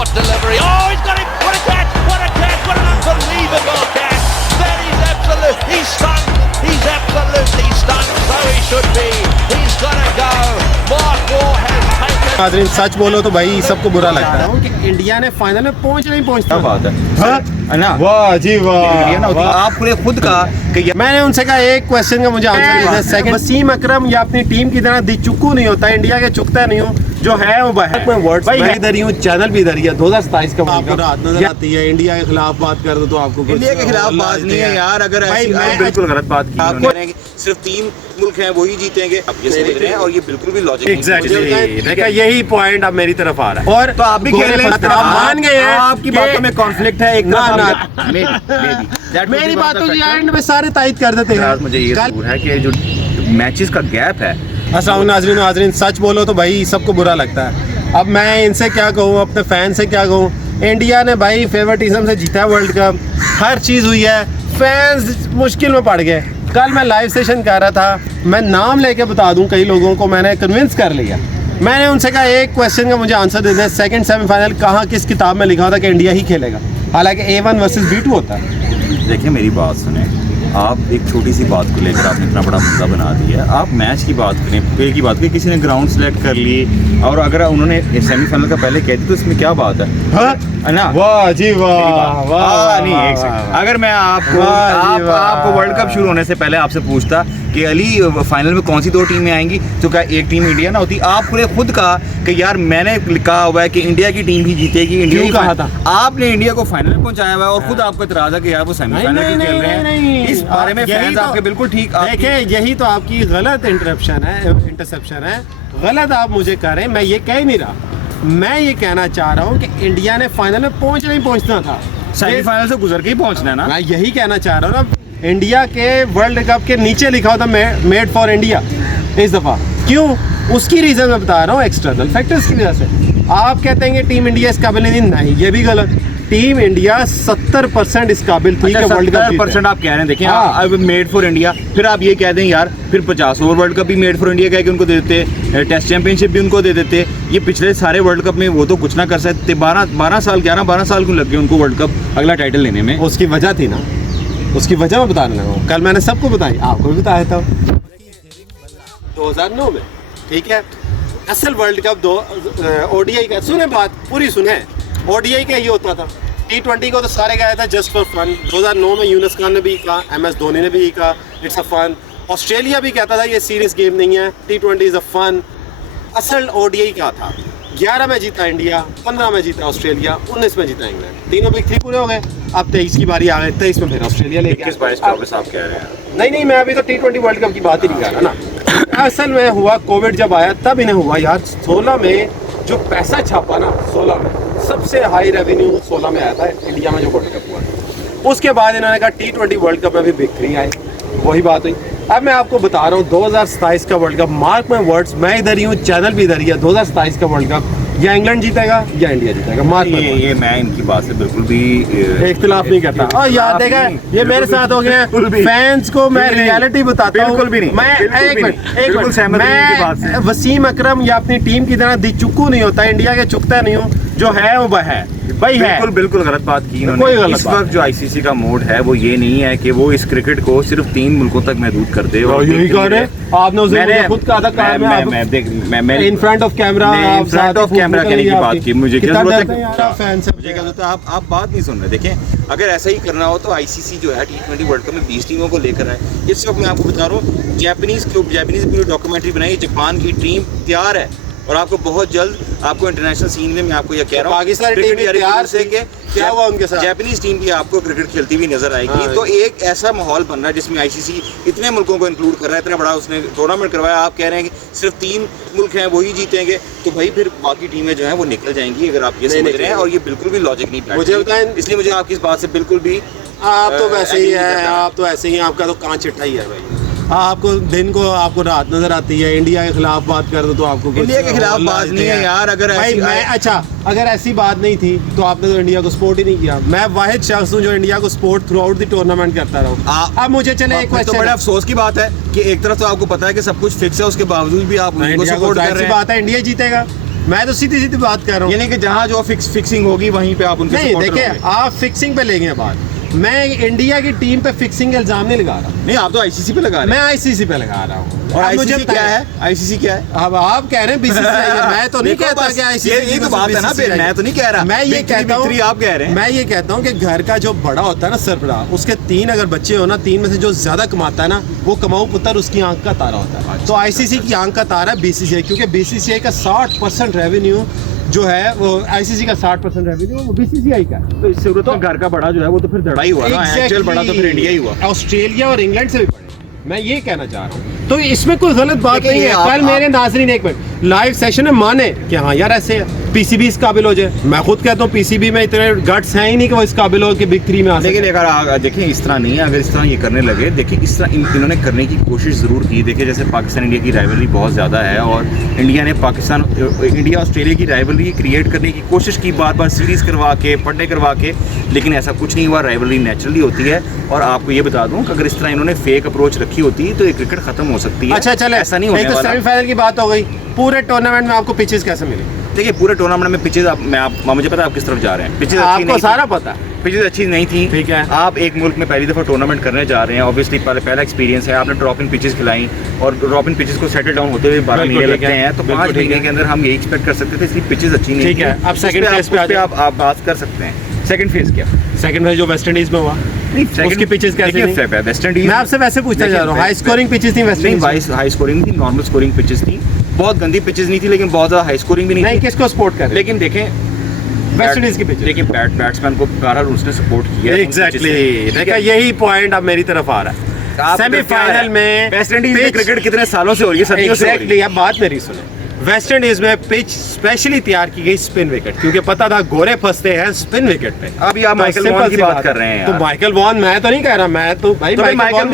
what delivery. Oh, he's got him. What a catch. What a catch. What an unbelievable catch. That is absolute. He's stunned. He's absolutely stunned. So he should be. He's got to go. Mark Waugh has taken. नाज़रीन सच बोलो तो भाई सबको बुरा लगता है कि India ने फाइनल में पहुंचता बात है ना। वाह जी वाह, आपने खुद कहा कि मैंने उनसे कहा एक क्वेश्चन का मुझे आंसर देना। सेकंड, वसीम अकरम या अपनी टीम की तरह चुक्कू नहीं होता, इंडिया के चुकता नहीं हूँ, जो है वो है। मैं वर्ड्स मैं इधर ही हूँ, चैनल भी इधर ही है। 2027 का आपको रात नजर आती है, इंडिया के खिलाफ बात कर दो तो आपको इंडिया के खिलाफ बात नहीं है यार। अगर मैं बिल्कुल गलत बात की आपको, सिर्फ 3 मुल्क हैं वही जीतेंगे, अब ये समझ रहे हैं और ये बिल्कुल भी लॉजिक एग्जैक्टली देखा, यही पॉइंट अब मेरी तरफ आ रहा है। और तो आप भी खेल रहे हैं, आप मान गए हैं आपकी बातों में कॉन्फ्लिक्ट है। एक मेरी बातों की एंड में सारे तायद कर देते हैं। मुझे ये जरूर है कि जो मैचेस का गैप है। अस्सलाम नाज़रीन सच बोलो तो भाई सबको बुरा लगता है। अब मैं इनसे क्या कहूँ, अपने फैन से क्या कहूँ। इंडिया ने भाई फेवरेटिज्म से जीता वर्ल्ड कप, हर चीज़ हुई है, फैंस मुश्किल में पड़ गए। कल मैं लाइव सेशन कर रहा था, मैं नाम लेके बता दूं, कई लोगों को मैंने कन्विंस कर लिया। मैंने उनसे कहा एक क्वेश्चन का मुझे आंसर दे दें, सेकंड सेमीफाइनल कहाँ किस किताब में लिखा होता कि इंडिया ही खेलेगा, हालांकि A1 वर्सेस B2 होता है। देखिए मेरी बात सुने, आप एक छोटी सी बात को लेकर आपने इतना बड़ा मुद्दा बना दिया। आप मैच की बात करें, प्ले की बात करें, किसी ने ग्राउंड सेलेक्ट कर ली और अगर उन्होंने सेमीफाइनल का पहले कह दी तो इसमें क्या बात है ना। वाह जी वाह, वाह नहीं एक सेकंड, अगर मैं आपको वर्ल्ड कप शुरू होने से पहले आपसे पूछता कि अली फाइनल में कौन सी 2 टीमें आएंगी, तो क्या एक टीम इंडिया ना होती। आपने खुद कहा कि यार मैंने कहा हुआ है कि इंडिया की टीम ही जीतेगी। इंडिया ही कहा था, आपने इंडिया को फाइनल में पहुंचाया हुआ है और खुद आपको इतराज है कि यार वो सेमीफाइनल खेल रहे हैं। इस बारे में फैंस आपके बिल्कुल ठीक देखें, यही तो आपकी गलत इंटरसेप्शन है। गलत आप मुझे कह रहे हैं, मैं ये कह ही नहीं रहा। मैं ये कहना चाह रहा हूँ कि इंडिया ने फाइनल में पहुंचना था, सेमीफाइनल से गुजर के ही पहुंचना है ना। मैं यही कहना चाह रहा हूँ ना। इंडिया के वर्ल्ड कप के नीचे लिखा होता मेड फॉर इंडिया इस दफ़ा। क्यों? उसकी रीज़न मैं बता रहा हूँ, एक्सटर्नल फैक्टर्स की वजह से। आप कहते हैं कि टीम इंडिया इस काबिल नहीं, ये भी गलत। टीम इंडिया 70% इस काबिल थी कि वर्ल्ड कप 70% आप कह रहे हैं। देखिए अब मेड फॉर इंडिया, फिर आप ये कह दें यार फिर 50 ओवर वर्ल्ड कप भी मेड फॉर इंडिया कह के उनको दे देते, टेस्ट चैंपियनशिप भी उनको दे देते। ये पिछले सारे वर्ल्ड कप में वो तो कुछ ना कर सकते। 12 साल को लग गए उनको वर्ल्ड कप अगला टाइटल लेने में। उसकी वजह थी ना, उसकी वजह मैं बताने लगा हूँ। कल मैंने सबको बताई, आपको भी बताया था 2009 में, ठीक है। असल वर्ल्ड कप ODI का, सुने बात पूरी सुने, ODI का ही होता था। T20 को तो सारे गए थे जस्ट फॉर फन। 2009 में यूनुस खान ने भी कहा, MS धोनी ने भी कहा इट्स अ फन। ऑस्ट्रेलिया भी कहता था ये सीरियस गेम नहीं है, T20 इज़ अ फन। असल ODI क्या था? 11 में जीता इंडिया, 15 में जीता ऑस्ट्रेलिया, 19 में जीता इंग्लैंड। तीनों बिग 3 पूरे हो गए। अब 23 की बारी आ गई, 23 में फिर ऑस्ट्रेलिया लेके 21-22 आप कह रहे हैं। नहीं, मैं अभी तो T20 वर्ल्ड कप की बात ही नहीं कर रहा ना। असल में हुआ कोविड जब आया तब इन्हें हुआ यार। 16 में जो पैसा छापा ना, 16 में सबसे हाई रेवेन्यू 16 में आया था इंडिया में जो वर्ल्ड कप हुआ। उसके बाद इन्होंने कहा T20 वर्ल्ड कप में भी बिग 3 आए, वही बात हुई। अब मैं आपको बता रहा हूँ 2027 का world cup, mark my words, मैं इधर ही हूँ, चैनल भी इधर ही है। 2027 का वर्ल्ड कप या इंग्लैंड जीतेगा या इंडिया जीतेगा, मार्क ये मैं इनकी बात से बिल्कुल भी इख्तिलाफ नहीं करता। और याद देगा ये मेरे साथ हो गया, फैंस को मैं रियलिटी बताता हूँ। बिल्कुल भी नहीं, मैं वसीम अकरम या अपनी टीम की तरह चुक्कू नहीं होता, इंडिया के चुकता नहीं हूँ, जो है वो है भाई है। बिल्कुल गलत बात की इन्होंने। इस वक्त जो ICC का मोड है वो ये नहीं है कि वो इस क्रिकेट को सिर्फ 3 मुल्कों तक महदूद कर दे। और यही कह रहे आपने उसे खुद कहा था, मैं इन फ्रंट ऑफ कैमरा कहने की बात की। मुझे क्या जरूरत है, फैन से मुझे क्या जरूरत है, आप बात नहीं सुन रहे। देखें अगर ऐसा ही करना हो तो ICC जो है T20 वर्ल्ड कप में 20 टीमों को लेकर आए। इस वक्त मैं आपको बता रहा हूँ, जापानीज पूरी डॉक्यूमेंट्री बनाई, जापान की टीम तैयार है और आपको बहुत जल्द आपको इंटरनेशनल सीन में मैं आपको ये कह रहा हूँ, पाकिस्तान टीम तैयार से कि क्या हुआ उनके साथ, जापानीज टीम भी आपको क्रिकेट खेलती हुई नजर आएगी। तो एक ऐसा माहौल बन रहा है जिसमें ICC इतने मुल्कों को इंक्लूड कर रहा है, इतना बड़ा उसने टूर्नामेंट करवाया। आप कह रहे हैं कि सिर्फ 3 मुल्क हैं वही जीतेंगे, तो भाई फिर बाकी टीमें जो हैं वो निकल जाएंगी, अगर आप ये समझ रहे हैं। और ये बिल्कुल भी लॉजिक नहीं मुझे बताएं, इसलिए मुझे आपकी इस बात से बिल्कुल भी आप तो वैसे ही है, आप तो ऐसे ही, आपका तो कांच चिट्ठा ही है भाई। आपको दिन को आपको रात नजर आती है, इंडिया के खिलाफ बात कर दो तो आपको इंडिया के खिलाफ बात नहीं है यार। अगर भाई मैं अगर ऐसी बात नहीं थी तो आपने तो इंडिया को सपोर्ट ही नहीं किया। मैं वाहिद शख्स हूँ जो इंडिया को support through out the tournament करता रहा। अब मुझे चले एक क्वेश्चन, बड़े अफसोस की बात है कि एक तरफ तो आपको पता है कि सब कुछ फिक्स है, उसके बावजूद भी आप उनको सपोर्ट कर रहे हैं। बात है इंडिया जीतेगा, मैं तो सीधी सीधी बात कर रहा हूँ। यानी कि जहाँ जो फिक्सिंग होगी वहीं पे आप उनके नहीं supporter देखिए, होंगे। आप फिक्सिंग पे लेंगे बात, मैं इंडिया की टीम पे फिक्सिंग का इल्जाम नहीं लगा रहा, नहीं आप तो आईसीसी पे लगा रहे मैं आईसीसी पे लगा रहा हूँ। हैं। और अब आईसीसी क्या है? आईसीसी क्या है? अब आप कह रहे हैं बीसीसीआई है, मैं तो नहीं देखो कहता बस, कि आईसीसी ये तो बात है ना, फिर मैं तो नहीं कह रहा। मैं ये Victory, कहता हूँ, victory आप कह रहे हैं। मैं ये कहता हूँ कि घर का जो बड़ा होता है ना, सरबराह, उसके 3 अगर बच्चे हो ना, 3 में से जो ज्यादा कमाता है ना, वो कमाऊ पुत्र उसकी आंख का तारा होता है। तो आईसीसी की आंख का तारा है बीसीसीआई, क्योंकि बीसीसीआई का 60% रेवेन्यू जो है वो आईसीसी का 60% रेवेन्यू वो बीसीसीआई का है। तो इससे जरूरत है घर का बड़ा जो है वो तो फिर धड़ा ही हुआ ना, एक्चुअल बड़ा तो फिर इंडिया ही हुआ। ऑस्ट्रेलिया और इंग्लैंड से भी बड़े, मैं ये कहना चाह रहा हूँ। तो इसमें कोई गलत बात देखिए, नहीं है। आप- कल मेरे नाज़रीन एक मिनट लाइव सेशन में माने कि हाँ यार ऐसे पीसीबी इस काबिल हो जाए, मैं खुद कहता हूँ पीसीबी में इतने गट्स हैं ही नहीं कि वो इस काबिल हो कि बिग 3 में आ लेकिन सके। अगर देखिए इस तरह नहीं है, अगर इस तरह ये करने लगे, देखिए इस तरह इन्होंने करने की कोशिश ज़रूर की। देखिए जैसे पाकिस्तान इंडिया की राइवलरी बहुत ज़्यादा है और इंडिया ने इंडिया ऑस्ट्रेलिया की राइवलरी क्रिएट करने की कोशिश की, बार बार सीरीज़ करवा के, पढ़ने करवा के, लेकिन ऐसा कुछ नहीं हुआ। राइवलरी नेचुरली होती है और आपको ये बता दूं कि अगर इस तरह इन्होंने फेक अप्रोच रखी होती तो ये क्रिकेट खत्म हो सकती है। अच्छा चले, ऐसा नहीं होने एक तो वाला। सेमीफाइनल की बात हो गई, पूरे टूर्नामेंट में आपको पिचेस कैसे मिली? देखिए पूरे टूर्नामेंट में पिचेज मुझे पता है आप किस तरफ जा रहे हैं। पिचेज अच्छी आपको नहीं सारा पता है। पिचेज अच्छी नहीं थी। ठीक है। आप एक मुल्क में पहली दफ़ा टूर्नामेंट करने जा रहे हैं, ऑब्वियसली पहला एक्सपीरियंस है, आपने ड्रॉप इन पिचेस खिलाई और ड्रॉप इन पिचेस को सेटल डाउन होते हुए 12 बिल्कुल महीने ठीक लगते है, हैं, तो बिल्कुल 5 ठीक महीने है। के अंदर हम ये एक्सपेक्ट कर सकते थे इसलिए पिचेज अच्छी नहीं ठीक थी। है, अब उस second पे phase पे आ उस पे जाओ। आप बात कर सकते हैं। सेकंड फेज क्या? सेकंड में जो वेस्ट इंडीज में हुआ, उसकी पिचेस कैसे थी? वेस्ट इंडीज मैं आपसे वैसे पूछना चाह रहा हूँ, हाई स्कोरिंग पिचेस थी वेस्ट इंडीज में? हाई स्कोरिंग थी, नॉर्मल स्कोरिंग पिचेस थी, बहुत गंदी पिचेस नहीं थी लेकिन बहुत ज़्यादा हाई स्कोरिंग भी नहीं नहीं, थी। किसको सपोर्ट कर रहे लेकिन देखें वेस्ट इंडीज की पिच? लेकिन बैट्समैन को कारहल उसने सपोर्ट किया है। एग्जैक्टली, ठीक देखा है? यही पॉइंट अब मेरी तरफ आ रहा है। आप सेमीफाइनल में वेस्ट इंडीज में pitch- क्रिकेट कितने सालों से हो रही है, सदियों से हो रही है। एग्जैक्टली, अब बात मेरी सुने। वेस्ट इंडीज में पिच स्पेशली तैयार की गई स्पिन विकेट, क्योंकि पता था गोरे फंसते हैं स्पिन विकेट पे। अभी आप तो माइकल simple वॉन की सी बात बात कर रहे हैं तो यार। माइकल वॉन, मैं तो नहीं कह रहा, मैं तो भाई तो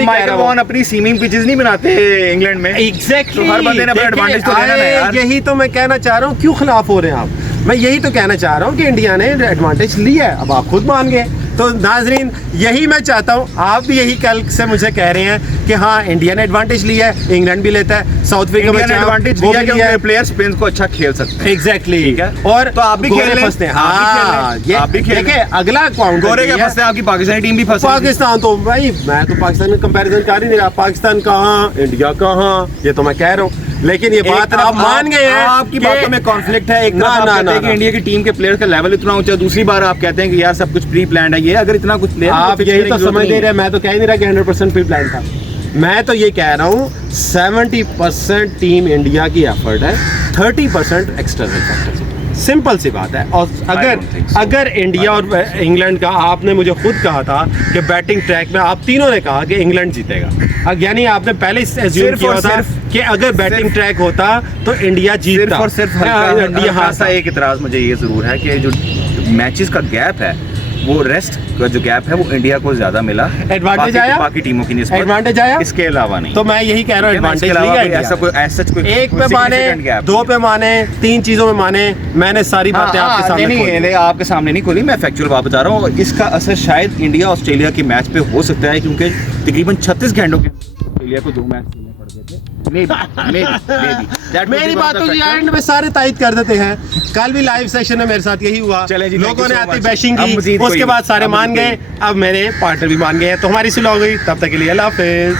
माइकल वॉन अपनी सीमिंग पिचेस नहीं बनाते इंग्लैंड में। एग्जैक्टली, तो हर बंदे ने अपना एडवांटेज तो लेना है यार। यही तो मैं कहना चाह रहा हूँ, क्यों खिलाफ हो रहे हैं आप? मैं यही तो कहना चाह रहा हूँ कि इंडिया ने एडवांटेज लिया है, अब आप खुद मान गए। तो नाजरीन यही मैं चाहता हूँ, आप भी यही कल से मुझे कह रहे हैं कि हाँ इंडिया ने एडवांटेज लिया है, इंग्लैंड भी लेता है, साउथ अफ्रीका में एडवांटेज वो लिया भी कि लिया है। उनके प्लेयर स्पिन को अच्छा खेल सकते हैं। एग्जैक्टली, ठीक है। और तो आप भी गोरे खेल लें, फंसते हैं। आप भी खेल लें, हाँ, ये आप भी खेल लें। देखिए अगला काउंट गोरे के फंसते हैं, आपकी पाकिस्तानी टीम भी फंस रही थी। पाकिस्तान तो भाई, मैं तो पाकिस्तान में कंपैरिजन कर ही नहीं रहा, पाकिस्तान कहाँ इंडिया कहाँ, ये तो मैं कह रहा हूँ। लेकिन ये बात आप मान गए हैं, आपकी कि- बातों में कॉन्फ्लिक्ट है। एक तरफ ना, आप ना, कहते हैं ना, कि इंडिया की टीम के प्लेयर का लेवल इतना ऊंचा, दूसरी बार आप कहते हैं कि यार सब कुछ प्री प्लान्ड है। ये अगर इतना कुछ प्लेयर आप यही तो समझ नहीं रहे, मैं तो कह ही नहीं रहा कि 100% प्री प्लान था। मैं तो ये कह रहा हूँ 70% टीम इंडिया की एफर्ट है, 30% एक्सटर्नल फैक्टर्स। सिंपल सी बात है। और don't think so. अगर इंडिया और इंग्लैंड का, आपने मुझे खुद कहा था कि बैटिंग ट्रैक में आप तीनों ने कहा कि इंग्लैंड जीतेगा, यानी आपने पहले एज्यूम सिर्फ किया और था सिर्फ- कि अगर बैटिंग सिर्फ- ट्रैक होता तो इंडिया जीतता। सिर्फ और सिर्फ इंडिया हल्का सा हारता। एक इतराज मुझे ये जरूर है कि जो मैचेस का गैप है, वो रेस्ट का जो गैप है वो इंडिया को ज्यादा मिला एडवांटेज आया, बाकी टीमों की निस्बत। एडवांटेज आया, इसके अलावा नहीं। तो मैं यही कह रहा हूँ एडवांटेज इसके अलावा लिया कोई इंडिया ऐसा ने। कोई ऐसा कोई एक पे माने, significant gap दो पे माने, 3 चीजों में माने, मैंने सारी बातें आपके सामने खोल दी। नहीं, आपके सामने नहीं खोली, मैं फैक्चुअल बात बता रहा हूँ। इसका असर शायद इंडिया ऑस्ट्रेलिया के मैच पे हो सकता है, क्योंकि तकरीबन 36 घंटों के ऑस्ट्रेलिया को 2 मैच खेलने पड़ गए थे। मेरी बातों की एंड में सारे तायद कर देते हैं। कल भी लाइव सेशन में मेरे साथ यही हुआ, चले जी, thank लोगों you ने so आती much। बैशिंग अब की, मज़ीद उसके कोई- बाद सारे अब मान मज़ीद गए, अब मेरे पार्टनर भी मान गए हैं, तो हमारी सुलह हो गई। तब तक के लिए अल्लाह हाफिज।